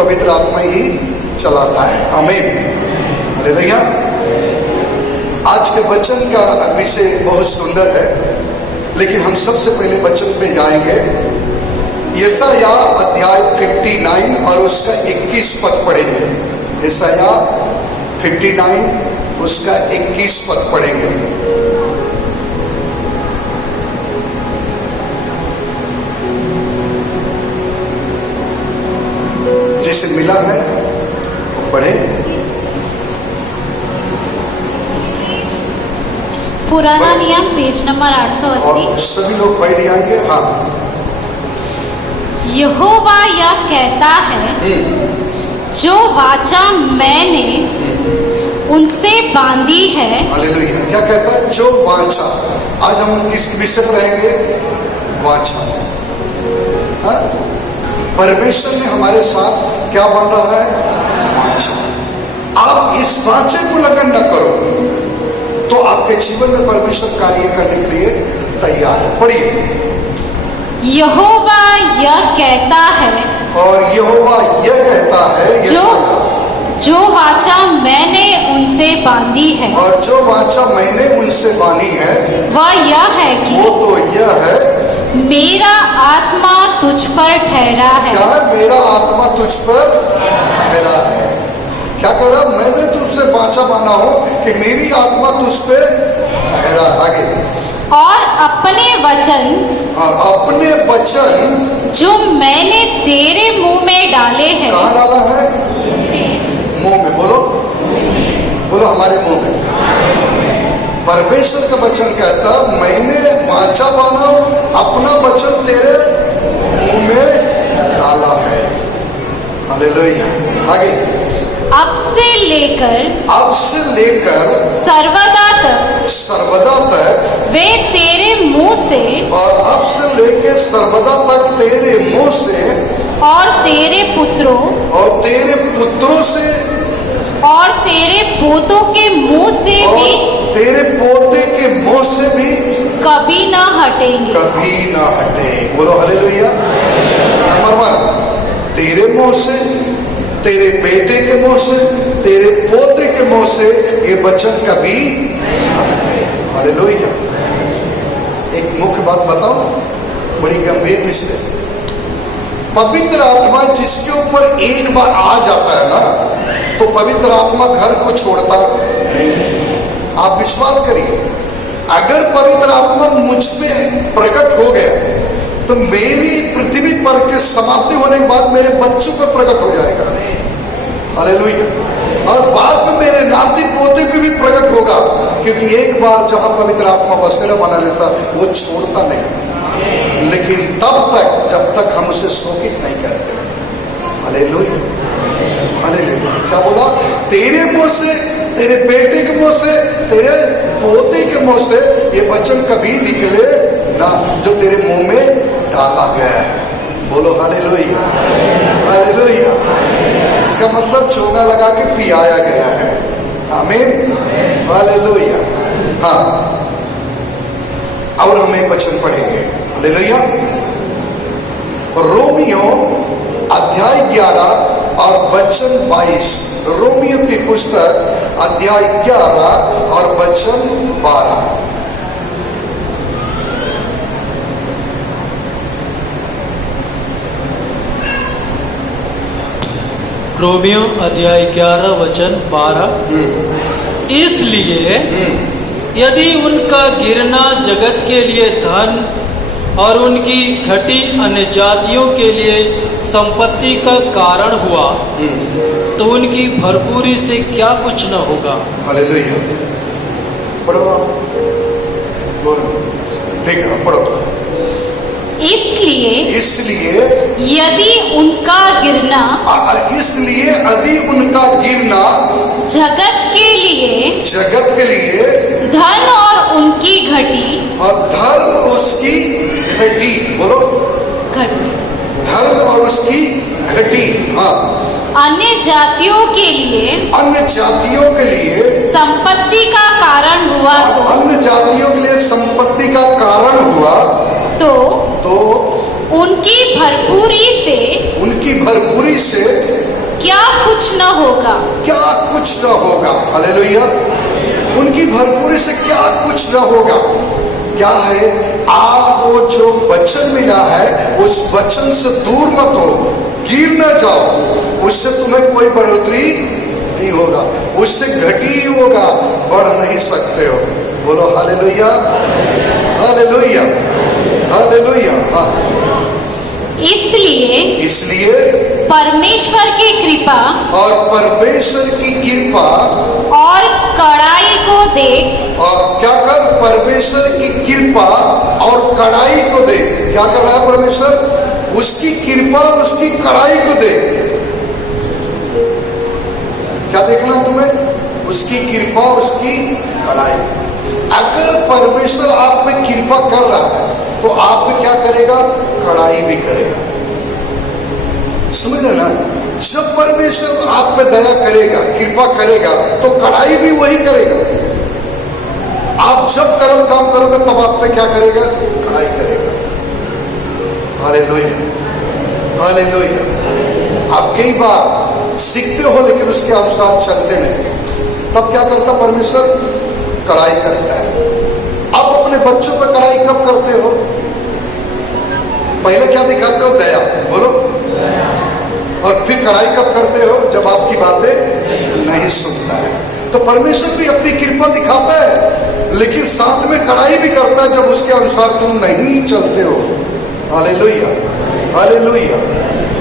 पवित्र आत्मा ही चलाता है। आमीन, हालेलुया। आज के वचन का विषय बहुत सुंदर है, लेकिन हम सबसे पहले वचन पे जाएंगे। यशाया अध्याय 59 और उसका 21 पद पढ़ेंगे। यशाया 59 उसका 21 पद पढ़ेंगे। जिसे मिला है वो पढ़े। पुराना नियम पेज नंबर 880। और सभी लोग पढ़ जाएंगे। हाँ। यहोवा यह कहता है, जो वाचा मैंने उनसे बांधी है। हालेलुया। क्या कहता है? जो वाचा। आज हम किस विषय पर रहेंगे? वाचा। हाँ? परमेश्वर ने हमारे साथ क्या बन रहा है? वाचा। आप इस वाचे को लगन न करो तो आपके जीवन में परमेश्वर कार्य करने के लिए तैयार है। पढ़िए। यहोवा यह कहता है, और यहोवा यह कहता है, जो वाचा मैंने उनसे बांधी है, और जो वाचा मैंने उनसे बांधी है, वह यह है कि वो तो यह है, मेरा आत्मा तुझ पर ठहरा है। क्या है? मेरा आत्मा तुझ पर ठहरा है। क्या कह रहा? मैंने तुझसे वाचा बांधा हो कि मेरी आत्मा तुझ पे ठहरा। आगे। और अपने वचन जो मैंने तेरे मुंह में डाले हैं। कहाँ डाला है? मुंह में। बोलो बोलो, हमारे मुंह में। परमेश्वर का वचन कहता, मैंने वाचा बांधा, अपना वचन तेरे मुंह में डाला है। हालेलुया। आगे। अब से लेकर सर्वदा तक वे तेरे मुंह से, और अब से लेकर सर्वदा तक तेरे मुंह से, और तेरे पुत्रों से, और तेरे पोतों के मुंह से और भी, तेरे पोते के मुंह से भी कभी ना हटेंगे। कभी ना हटे। बोलो हालेलुया। नंबर 1, तेरे मुंह से, तेरे बेटे के मुंह से, तेरे पोते के मुंह से ये वचन कभी ना हटे। हालेलुया। एक मुख्य बात बताओ, बड़ी गंभीर विषय। पवित्र आत्मा जिसके ऊपर एक बार आ जाता है ना, तो पवित्र आत्मा घर को छोड़ता नहीं है। आप विश्वास करिए, अगर पवित्र आत्मा मुझ पे प्रकट हो गया तो मेरी पृथ्वी पर के समाप्ति होने के बाद मेरे बच्चों पर प्रकट हो जाएगा। हालेलुया। और बाद में मेरे नाती पोते पे भी प्रकट होगा, क्योंकि एक बार जहां पवित्र आत्मा बसेरा बना लेता वो छोड़ता नहीं, लेकिन तब तक जब तक हम उसे शोकित नहीं करते। हालेलुया। हालेलुया। क्या बोला? तेरे मुंह से, तेरे बेटे के मुंह से, तेरे पोते के मुंह से ये वचन कभी निकले ना जो तेरे मुंह में डाला गया है। बोलो हालेलुया। हालेलुया। इसका मतलब चोगा लगा के पियाया गया है। आमीन। हालेलुया। हाँ। और हम एक वचन पढ़ेंगे। हालेलुया। रोमियो अध्याय 11 और वचन 22। रोमियो की पुस्तक अध्याय 11 और वचन 12। रोमियो अध्याय 11 वचन 12। इसलिए यदि उनका गिरना जगत के लिए धन और उनकी घटी अन्य जातियों के लिए संपत्ति का कारण हुआ, तो उनकी भरपूरी से क्या कुछ न होगा। हालेलुया। पढ़ो। बोलो। ठीक है, पढ़ो। इसलिए यदि उनका गिरना जगत के लिए धन और उनकी घटी, और धर्म उसकी घटी। बोलो घटी, धर्म और उसकी घटी। हाँ। अन्य जातियों के लिए संपत्ति का कारण हुआ, अन्य जातियों के लिए संपत्ति का कारण हुआ, तो उनकी भरपूरी से कुछ न होगा। क्या कुछ न होगा। हालेलुया। उनकी भरपूरी से क्या कुछ न होगा। क्या है? आपको जो वचन मिला है उस वचन से दूर मत हो, गिर न जाओ। उससे तुम्हें कोई बढ़ोतरी नहीं होगा, उससे घटी ही होगा, बढ़ नहीं सकते हो। बोलो हालेलुया, हालेलुया, हालेलुया। इसलिए परमेश्वर की कृपा और परमेश्वर की कृपा और कड़ाई को देख। और क्या कर? परमेश्वर की कृपा और कड़ाई को देख। क्या कर रहा है परमेश्वर? उसकी कृपा और उसकी कड़ाई को देख। क्या देखना है तुम्हें? उसकी कृपा, उसकी कड़ाई। अगर परमेश्वर आप पे कृपा कर रहा है तो आप पे क्या करेगा? कड़ाई भी करेगा। समझ रहे ना? जब परमेश्वर आप पे दया करेगा, कृपा करेगा, तो कड़ाई भी वही करेगा। आप जब गलत काम करोगे तब आप पे क्या करेगा? कड़ाई करेगा। Hallelujah, hallelujah. आप कई बार सीखते हो लेकिन उसके अनुसार चलते नहीं, तब क्या करता परमेश्वर? कड़ाई करता है। आप अपने बच्चों पर कड़ाई कब करते हो? पहले क्या दिखाते हो? दया। बोलो। और फिर कड़ाई कब करते हो? जब आपकी बातें नहीं सुनता है। तो परमेश्वर भी अपनी कृपा दिखाता है लेकिन साथ में कड़ाई भी करता है जब उसके अनुसार तुम नहीं चलते हो। Hallelujah, hallelujah,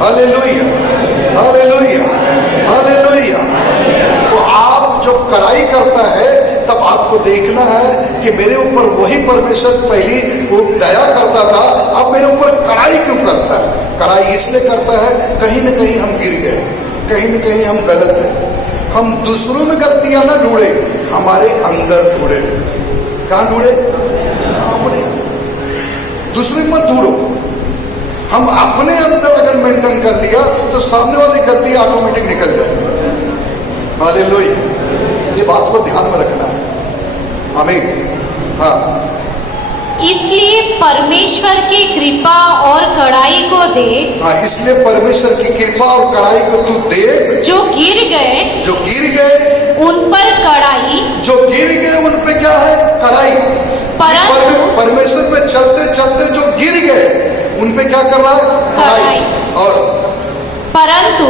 hallelujah, hallelujah, hallelujah. तो आप जब कड़ाई करता है तब आपको देखना है कि मेरे ऊपर वही परमेश्वर पहले वो दया करता था, अब मेरे ऊपर कड़ाई क्यों करता है? कड़ाई इसलिए करता है कहीं न कहीं हम गिर गए, कहीं न कहीं हम गलत हैं। हम दूसरों में गलतियां ना ढूंढे, हमारे अंदर ढूंढे। कहाँ ढूंढे? अपने। दूसरे मत ढूंढो। हम अपने अंदर अगर मेंटेन कर लिया तो सामने वाली गलती ऑटोमेटिक निकल जाएगी। हालेलुया। ये बात को ध्यान में रखना है। आमीन। हाँ। इसलिए परमेश्वर की कृपा और कड़ाई को देख। हाँ, इसलिए परमेश्वर की कृपा और कड़ाई को तू देख। जो गिर गए उन पर कड़ाई। जो गिर गए उन पे क्या है? कड़ाई। परमेश्वर पे चलते चलते जो गिर गए उन पे क्या कर रहा है? कड़ाई। और परंतु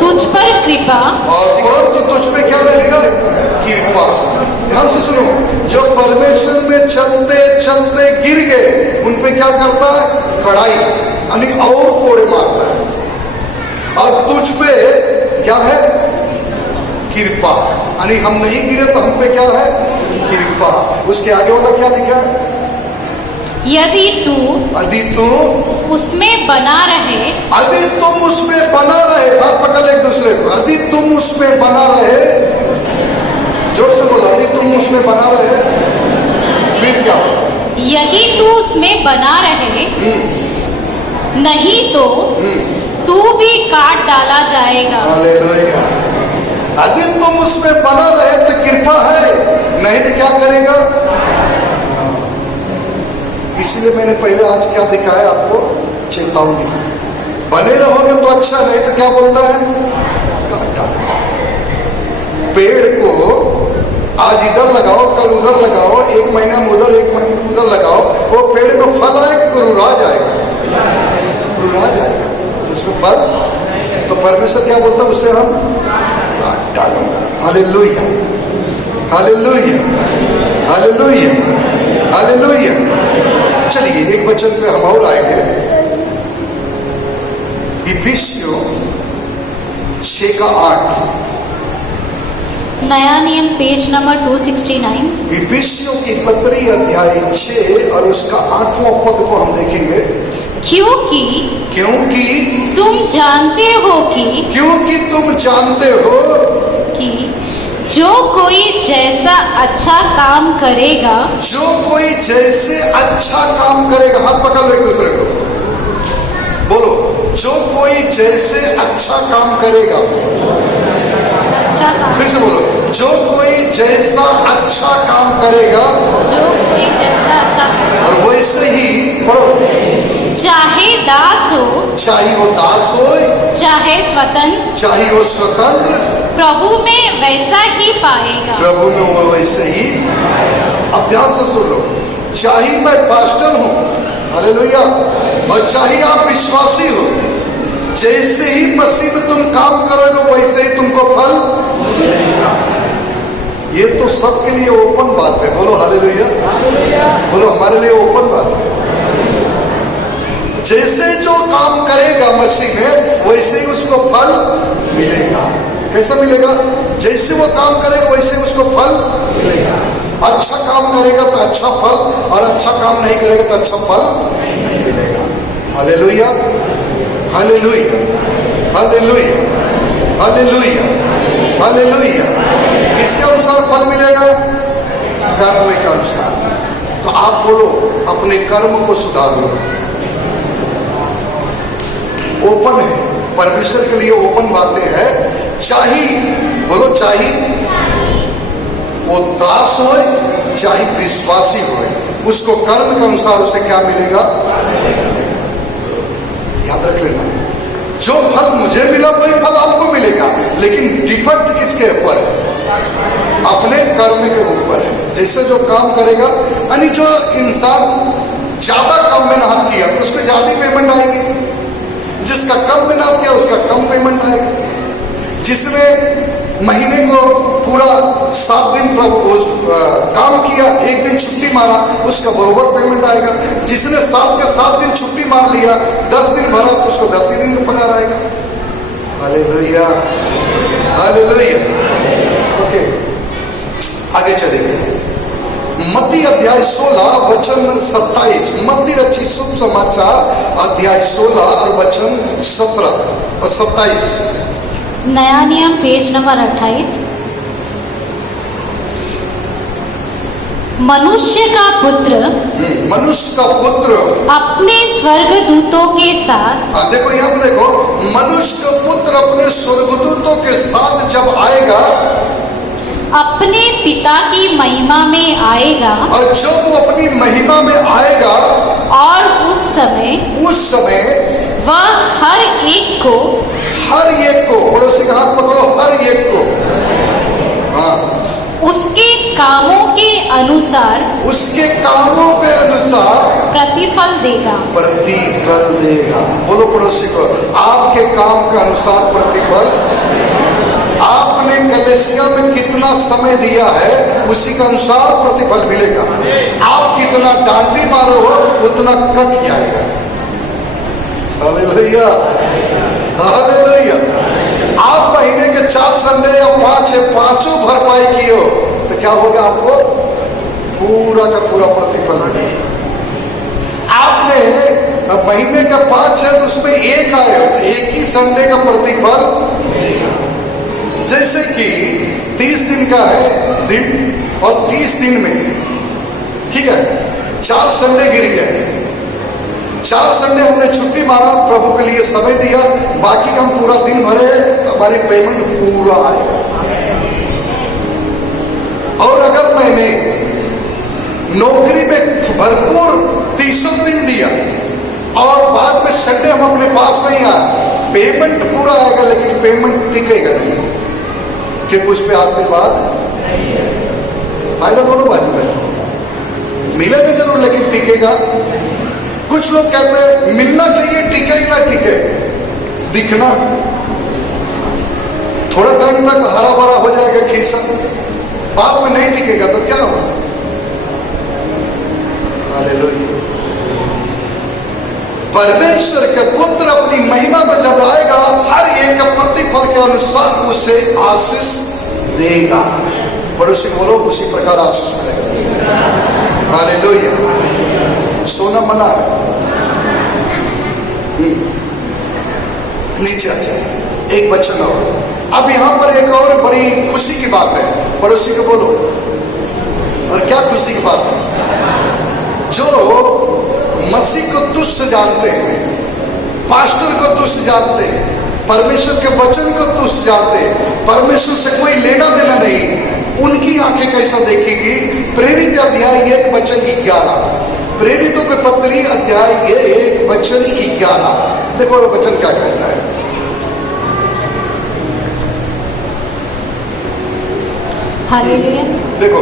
तुझ पर कृपा। और परंतु तुझ पे क्या रहेगा? कृपा। ध्यान से सुनो। जो परमेश्वर में चलते चलते गिर गए उन पे क्या करता है? कड़ाई, यानी और कोड़े मारता है। और तुझ पे क्या है? कृपा, यानी हम नहीं गिरे तो हम पे क्या है? कृपा। उसके आगे वाला क्या लिखा है? यदि तू उसमें बना रहे। यदि तुम उसमें बना रहे। हाथ पकड़ एक दूसरे को। यदि तुम उसमें बना रहे। जोर से बोलो। यदि तुम उसमें बना रहे फिर क्या? यदि तू उसमें बना रहे नहीं तो तू भी काट डाला जाएगा। हालेलुया। यदि तुम उसमें बना रहे तो कृपा है, नहीं तो क्या करेगा? इसलिए मैंने पहले आज क्या दिखाया आपको? चेतावनी। बने रहोगे तो अच्छा, नहीं तो क्या बोलता है? काट डालो। पेड़ को आज इधर लगाओ, कल उधर लगाओ, एक महीना में उधर, एक महीना में उधर लगाओ, वो पेड़ में फल आएगा, रुरा जाएगा, रुरा जाएगा उसमें फल। तो परमेश्वर क्या बोलता है? उसे हम काट डालूंगा। Hallelujah, hallelujah, hallelujah, hallelujah. चलिए एक वचन पे हम और आएंगे। इफिसियों 6:8। नया नियम पेज नंबर 269। इफिसियों की पत्री अध्याय 6 और उसका 8वां पद को हम देखेंगे। क्योंकि तुम जानते हो कि जो कोई जैसा अच्छा काम करेगा। हाथ पकड़ लो एक दूसरे को। बोलो। जो कोई जैसे अच्छा काम करेगा। फिर से बोलो। जो कोई जैसा अच्छा काम करेगा। और वैसे ही पढ़ो। चाहे दास हो चाहे वो दास हो, चाहे स्वतंत्र, चाहे वो स्वतंत्र, प्रभु में वैसा ही पाएगा। प्रभु में वो वैसे ही। अब ध्यान से सुन लो, चाहे मैं पास्टर हूं, हालेलुया, और चाहे आप विश्वासी हो, जैसे ही मसीह में तुम काम करोगे वैसे ही तुमको फल मिलेगा। ये तो सबके लिए ओपन बात है, बोलो हालेलुया, बोलो हमारे लिए ओपन बात है। जैसे जो काम करेगा मसीह में वैसे ही उसको फल मिलेगा। कैसा मिलेगा? जैसे वो काम करेगा वैसे ही उसको फल मिलेगा। अच्छा काम करेगा तो अच्छा फल, और अच्छा काम नहीं करेगा तो अच्छा फल नहीं मिलेगा। Hallelujah, hallelujah, hallelujah, hallelujah, hallelujah. किसके अनुसार फल मिलेगा? कर्म के अनुसार। तो आप बोलो अपने कर्म को सुधार लो। ओपन है, परमेश्वर के लिए ओपन बातें हैं। चाहे बोलो, चाहे वो दास हो चाहे विश्वासी हो, उसको कर्म के अनुसार उसे क्या मिलेगा? याद रख लेना, जो फल मुझे मिला वही फल आपको मिलेगा, लेकिन डिफेक्ट किसके ऊपर है? अपने कर्म के ऊपर है। जैसे जो काम करेगा, यानी जो इंसान ज्यादा काम मेहनत किया तो उसको ज्यादा पेमेंट आएगी, जिसका कम मेहनत किया उसका कम पेमेंट आएगा। जिसने महीने को पूरा 7 दिन काम किया, 1 दिन छुट्टी मारा, उसका बराबर पेमेंट आएगा। जिसने 7 के 7 दिन छुट्टी मार लिया, 10 दिन भरा, तो उसको 10 ही दिन का पगार आएगा। Hallelujah, hallelujah. ओके, आगे चलेंगे। मत्ती अध्याय 16 वचन 27। मत्ती रचित शुभ समाचार अध्याय 16 और वचन 17 और 27। नया नियम पेज नंबर 28। मनुष्य का पुत्र अपने स्वर्गदूतों के साथ, देखो यहाँ देखो, मनुष्य का पुत्र अपने स्वर्गदूतों के साथ जब आएगा, अपने पिता की महिमा में आएगा, और जब वो अपनी महिमा में आएगा, और उस समय वह हर एक को पड़ोसी का हाथ पकड़ो, हर एक को, हाँ, उसके कामों के अनुसार प्रतिफल देगा। बोलो पड़ोसी को, आपके काम के अनुसार प्रतिफल। आपने कलेसिया में कितना समय दिया है उसी के अनुसार प्रतिफल मिलेगा। आप कितना डांडी मारो हो उतना कट जाएगा। Hallelujah, hallelujah. आप महीने के 4 संडे या 5 है, 5 भरपाई की हो तो क्या होगा? आपको पूरा का पूरा प्रतिफल मिलेगा। आपने महीने का 5 है तो उसमें 1 आए तो 1 ही संडे का प्रतिफल मिलेगा। जैसे कि 30 दिन का है दिन, और 30 दिन में, ठीक है, 4 संडे गिर गए, 4 संडे हमने छुट्टी मारा, प्रभु के लिए समय दिया, बाकी का हम पूरा दिन भरे, हमारी पेमेंट पूरा आएगा। और अगर मैंने नौकरी में भरपूर 30 दिन दिया और बाद में संडे हम अपने पास नहीं आए, पेमेंट पूरा आएगा लेकिन पेमेंट टिकेगा नहीं, क्योंकि उस पे आशीर्वाद फायदा दोनों बाजू में मिलेगा जरूर लेकिन टिकेगा। कुछ लोग कहते हैं मिलना चाहिए, टिके ही ना टिके, दिखना थोड़ा टाइम तक हरा भरा हो जाएगा खिस्सा, बाद में नहीं टिकेगा तो क्या होगा? हालेलुया। परमेश्वर के पुत्र अपनी महिमा में जब आएगा, हर एक का प्रतिफल के अनुसार उसे आशीष देगा। पड़ोसी बोलो, उसी प्रकार आशीष मिलेगा। हालेलुया। सोना मना है, नीचे आ जाए। एक वचन और। अब यहां पर एक और बड़ी खुशी की बात है, पड़ोसी को बोलो। और क्या खुशी की बात है? जो मसीह को तुच्छ जानते हैं, पास्टर को तुच्छ जानते हैं, परमेश्वर के वचन को तुच्छ जानते हैं, परमेश्वर से कोई लेना देना नहीं, उनकी आंखें कैसा देखेगी? प्रेरित अध्याय 1 वचन 11। प्रेरितों के पत्री अध्याय 1 वचन 11, देखो वचन क्या कहता है। हालेलुया। देखो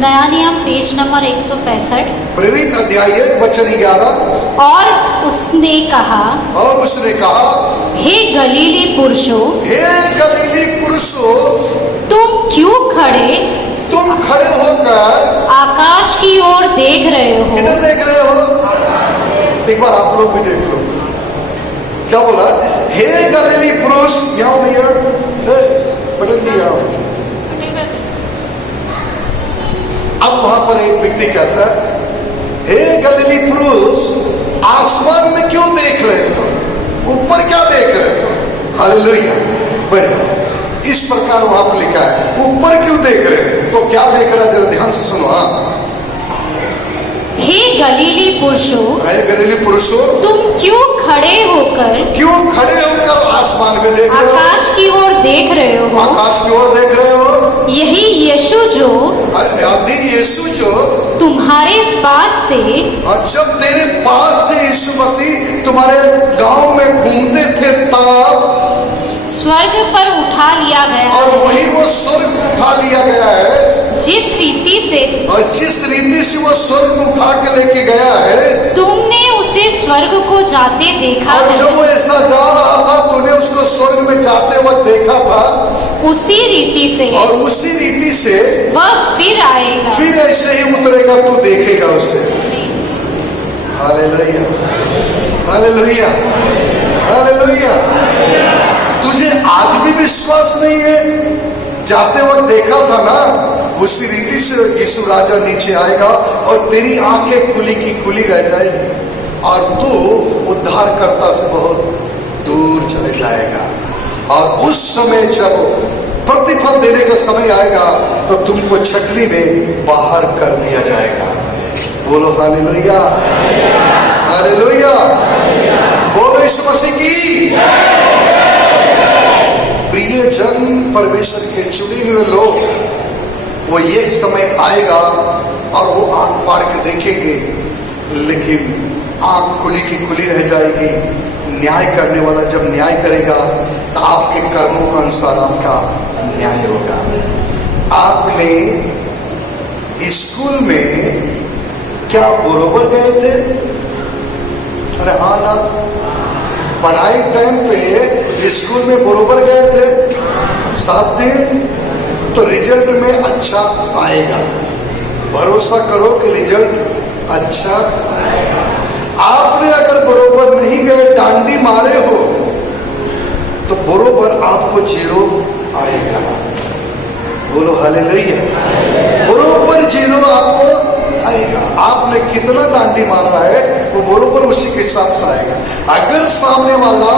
नया नियम पेज नंबर 165। प्रेरित अध्याय 1 वचन 11। और उसने कहा, हे गलीली पुरुषों, तुम क्यों खड़े होकर आकाश की ओर देख रहे हो? किधर देख रहे हो? एक बार आप लोग भी देख लो क्या बोला। हे गलीली पुरुष, यहाँ भैया बटन दिया। अब वहां पर एक व्यक्ति कहता है, हे गलीली पुरुष, आसमान में क्यों देख रहे हो? ऊपर क्या देख रहे हो? हालेलुया। बढ़िया, इस प्रकार वहां पर लिखा है, ऊपर क्यों देख रहे हो? तो क्या देख रहा है, जरा ध्यान से सुनो। हाँ, हे गलीली पुरुषों, तुम क्यों खड़े होकर आसमान में देख रहे हो? आकाश की ओर देख रहे हो? आकाश की ओर देख रहे हो? यही यीशु जो तुम्हारे पास से, और जब तेरे पास थे यीशु मसीह, तुम्हारे गांव में घूमते थे, तब स्वर्ग पर उठा लिया गया, और वही वो स्वर्ग उठा लिया गया है। जिस रीति से वो स्वर्ग उठा के लेके गया है, तुमने उसे स्वर्ग को जाते देखा और है। जब वो ऐसा जा रहा था, तूने उसको स्वर्ग में जाते वक्त देखा था। उसी रीति से वह फिर आएगा, फिर ऐसे ही उतरेगा, तू देखेगा उसे। Hallelujah, hallelujah, hallelujah. तुझे आज भी विश्वास नहीं है? जाते वक्त देखा था ना, उसी रीति से यीशु राजा नीचे आएगा और तेरी आंखें खुली की खुली रह जाएगी, और तू उद्धारकर्ता से बहुत दूर चले जाएगा। और उस समय जब प्रतिफल देने का समय आएगा, तो तुमको छकनी में बाहर कर दिया जाएगा। बोलो हालेलुया, हालेलुया। बोलो यीशु मसीह की। प्रिय जन, परमेश्वर के चुने हुए लोग, वो ये समय आएगा और वो आंख फाड़ के देखेंगे, लेकिन आंख खुली की खुली रह जाएगी। न्याय करने वाला जब न्याय करेगा, तो आपके कर्मों के अनुसार आपका न्याय होगा। आपने स्कूल में क्या बरोबर गए थे? अरे हाँ ना, पढ़ाई टाइम पे स्कूल में बरोबर गए थे 7 दिन, तो रिजल्ट में अच्छा आएगा। भरोसा करो कि रिजल्ट अच्छा आएगा। आपने अगर बरोबर नहीं गए, डांडी मारे हो, तो बरोबर आपको 0 आएगा। बोलो हालेलुया। बरोबर 0 आपको आएगा। आपने कितना डांडी मारा है, वो बरोबर उसी के हिसाब से आएगा। अगर सामने वाला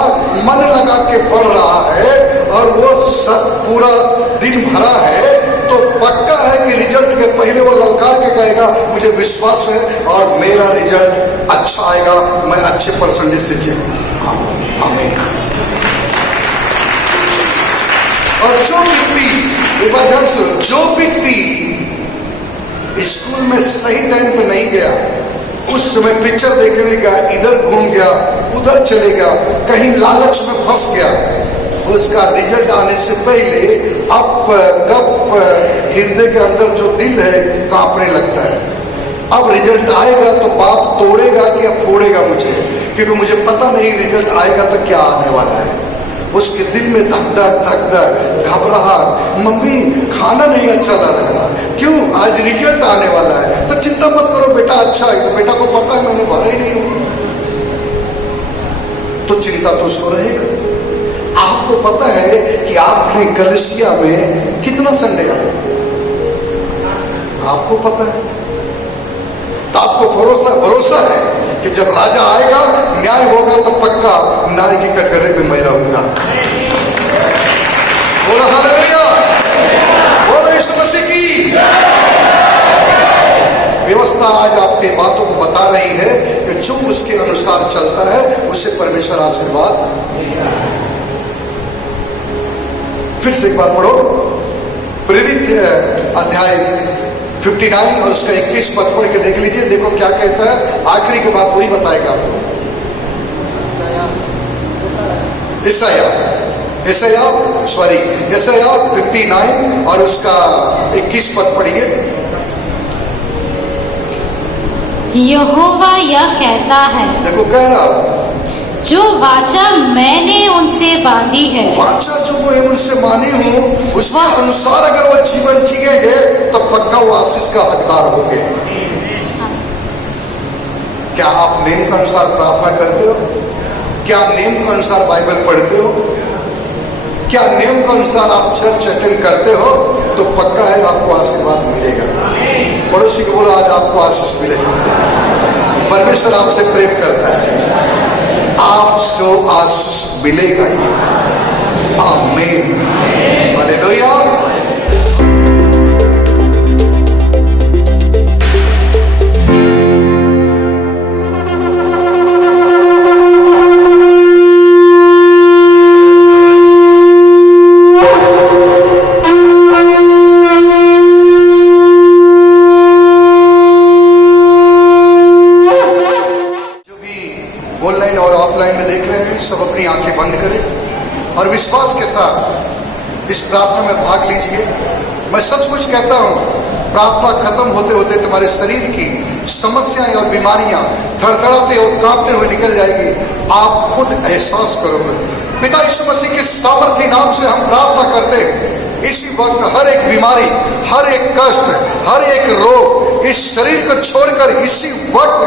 मन लगा के पढ़ रहा है और वो सब पूरा दिन भरा है, तो पक्का है कि रिजल्ट के पहले वो ललकार के कहेगा, मुझे विश्वास है और मेरा रिजल्ट अच्छा आएगा, मैं अच्छे परसेंटेज से जाऊंगा। आमीन। और जो व्यक्ति, एक बार ध्यान सुनो, जो व्यक्ति स्कूल में सही टाइम पे नहीं गया, उस समय पिक्चर देखने गया, इधर घूम गया, उधर चले गया, कहीं लालच में फंस गया, उसका रिजल्ट आने से पहले अप गप हृदय के अंदर जो दिल है कांपने लगता है। अब रिजल्ट आएगा तो बाप तोड़ेगा कि अब फोड़ेगा मुझे, क्योंकि मुझे पता नहीं रिजल्ट आएगा तो क्या आने वाला है। उसके दिल में धक धक घबराहट, मम्मी खाना नहीं अच्छा लग रहा, क्यों? आज रिजल्ट आने वाला है। तो चिंता मत करो बेटा, अच्छा है। तो बेटा को पता है मैंने भरा ही नहीं हूं, तो चिंता तो उसको रहेगा। आपको पता है कि आपने कलीसिया में कितना संडे आया, आपको पता है, तो आपको भरोसा है कि जब राजा आएगा, न्याय होगा, तो पक्का नारी की कटघरे में मैं रहूंगा। बोलो हालेलुया, बोलो यीशु मसीह की। व्यवस्था आज आपके बातों को बता रही है कि जो उसके अनुसार चलता है, उसे परमेश्वर आशीर्वाद दे रहा है। फिर से एक बार पढ़ो, प्रेरित अध्याय 59 और उसका 21 पद पढ़ के देख लीजिए, देखो क्या कहता है। आखिरी के बाद वही बताएगा आपको। यशायाह 59 और उसका 21 पद पढ़िए। यहोवा यह कहता है, देखो कह रहा, जो वाचा मैंने उनसे बांधी है, वाचा जो मैं उनसे मानी हूँ उसके अनुसार अगर वो जीवन जिएंगे तो पक्का वो आशीष का हकदार होंगे। क्या आप नेम के अनुसार प्रार्थना करते हो? क्या नेम के अनुसार बाइबल पढ़ते हो? क्या नेम के अनुसार आप चर्च अटेंड करते हो? तो पक्का है आपको आशीर्वाद मिलेगा। पड़ोसी को बोलो, आज आपको आशीष मिलेगा। परमेश्वर आपसे प्रेम करता है, आपको आशीष मिलेगा ही। आमीन, हालेलुया। सब अपनी आंखें बंद करें और विश्वास के साथ इस प्रार्थना में भाग लीजिए। मैं सचमुच कहता हूं, प्रार्थना खत्म होते होते तुम्हारे शरीर की समस्याएं और बीमारियां थरथराते और कांपते हुए निकल जाएगी। आप खुद एहसास करोगे। पिता यीशु मसीह के सामर्थी नाम से हम प्रार्थना करते हैं, इसी वक्त हर एक बीमारी, हर एक कष्ट, हर एक रोग इस शरीर को छोड़कर इसी वक्त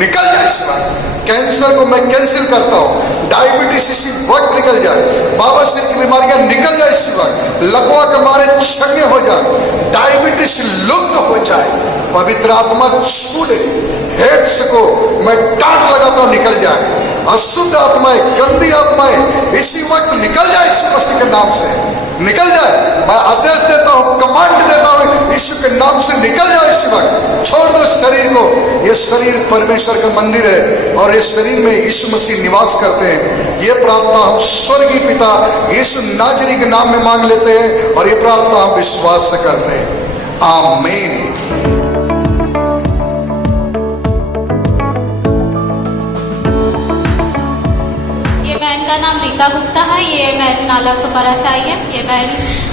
निकल जाए। इस वक्त कैंसर को मैं कैंसिल करता हूं, डायबिटीज इसी वक्त निकल जाए, बवासीर की बीमारियां निकल जाए इसी वक्त, लकवा के मारे चंगे हो जाए, डायबिटीज लुप्त हो जाए। पवित्र आत्मा छू ले, हेड्स को मैं डांट लगाता हूं निकल जाए। अशुद्ध आत्माएं, गंदी आत्माएं इसी वक्त निकल जाए, इस मसीह के नाम से निकल जाए। मैं आदेश देता हूं, कमांड देता हूं, यीशु के नाम से निकल जाए इस वक्त। छोड़ दो शरीर को। ये शरीर परमेश्वर का मंदिर है और इस शरीर में यीशु मसीह निवास करते हैं। ये प्रार्थना हम स्वर्गीय पिता यीशु नाजरी के नाम में मांग लेते हैं और ये प्रार्थना हम विश्वास से करते हैं। आमीन। नाम रीता गुप्ता है। ये बहन नाला सुपारा से आई है। ये बहन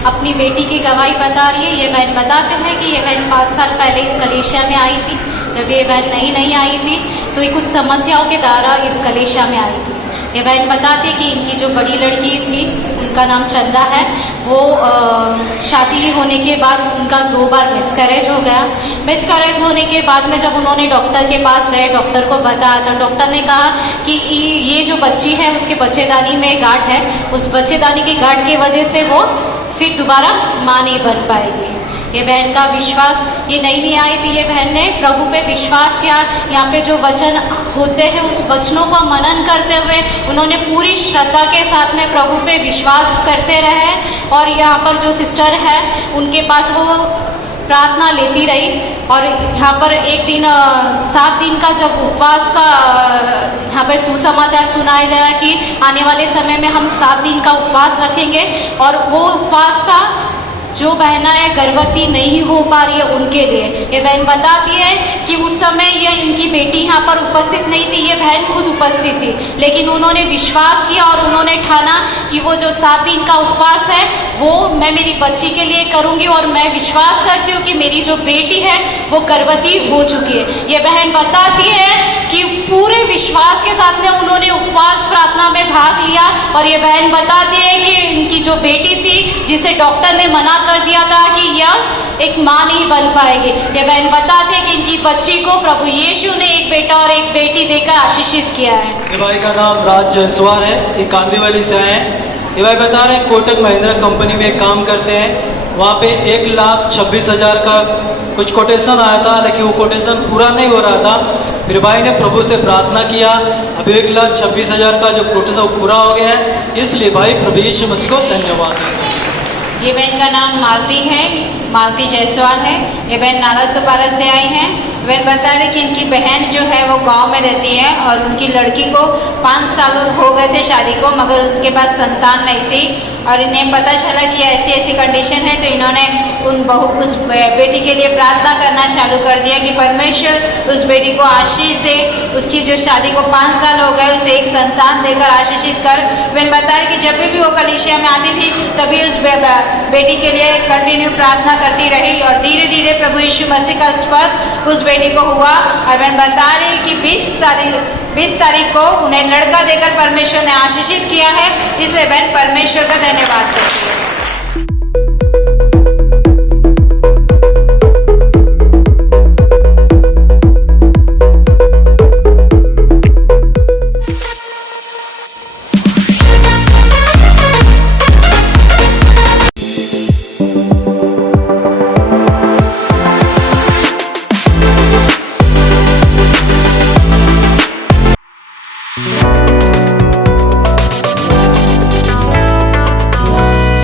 अपनी बेटी की गवाही बता रही है। ये बहन बताते हैं कि ये बहन 5 साल पहले इस कलीसिया में आई थी। जब ये बहन नई आई थी तो ये कुछ समस्याओं के द्वारा इस कलीसिया में आई थी। ये बहन बताती कि इनकी जो बड़ी लड़की थी, उनका नाम चंदा है, वो शादी होने के बाद उनका 2 बार मिसकैरेज हो गया। मिसकैरेज होने के बाद में जब उन्होंने डॉक्टर के पास गए, डॉक्टर को बताया तो डॉक्टर ने कहा कि ये जो बच्ची है उसके बच्चेदानी में गांठ है, उस बच्चेदानी की गांठ की वजह से वो फिर दोबारा माँ नहीं बन पाएगी। ये बहन का विश्वास, ये नई आई थी, ये बहन ने प्रभु पे विश्वास किया। यहाँ पे जो वचन होते हैं उस वचनों का मनन करते हुए उन्होंने पूरी श्रद्धा के साथ में प्रभु पे विश्वास करते रहे। और यहाँ पर जो सिस्टर है उनके पास वो प्रार्थना लेती रही। और यहाँ पर एक दिन 7 दिन का जब उपवास का यहाँ पर सुसमाचार सुनाया गया कि आने वाले समय में हम 7 दिन का उपवास रखेंगे। और वो उपवास था जो बहनाएं गर्भवती नहीं हो पा रही है उनके लिए। ये बहन बताती है कि उस समय ये इनकी बेटी यहाँ पर उपस्थित नहीं थी, ये बहन खुद उपस्थित थी, लेकिन उन्होंने विश्वास किया और उन्होंने ठाना कि वो जो 7 दिन का उपवास है वो मैं मेरी बच्ची के लिए करूँगी। और मैं विश्वास करती हूँ कि मेरी जो बेटी है वो गर्भवती हो चुकी है। ये बहन बताती है कि पूरे विश्वास के साथ में उन्होंने उपवास प्रार्थना में भाग लिया। और ये बहन बताती है कि इनकी जो बेटी थी जिसे डॉक्टर ने मना कर दिया था कि यह एक माँ नहीं बन पाएगी, ये बहन बताते हैं कि इनकी बच्ची को प्रभु यीशु ने एक बेटा और एक बेटी देकर आशीषित किया है। ये भाई का नाम राज जयसवाल है, ये कांदीवली से आए हैं। ये भाई बता रहे हैं कोटक महिंद्रा कंपनी में काम करते हैं। वहाँ पे 1,26,000 का कुछ कोटेशन आया था, लेकिन वो कोटेशन पूरा नहीं हो रहा था। फिर भाई ने प्रभु से प्रार्थना किया, अभी 1,26,000 का जो कोटेशन पूरा हो गया है। इसलिए भाई प्रभु यीशु मसीह को धन्यवाद। ये बहन का नाम मालती है, मालती जायसवाल है। ये बहन नाला सुपारा से आई हैं। बहन बता रहे कि इनकी बहन जो है वो गांव में रहती है और उनकी लड़की को 5 साल हो गए थे शादी को, मगर उनके पास संतान नहीं थी। और इन्हें पता चला कि ऐसी ऐसी कंडीशन है, तो इन्होंने उस बेटी के लिए प्रार्थना करना चालू कर दिया कि परमेश्वर उस बेटी को आशीष दे, उसकी जो शादी को 5 साल हो गए उसे एक संतान देकर आशीषित कर। बहन बता रही कि जब भी वो कलीसिया में आती थी तभी उस बेटी के लिए कंटिन्यू प्रार्थना करती रही और धीरे धीरे प्रभु यीशु मसीह का स्पर्श उस बेटी को हुआ। और बहन बता रही कि 20 तारीख को उन्हें लड़का देकर परमेश्वर ने आशीषित किया है, इसलिए बहन परमेश्वर का धन्यवाद करती है।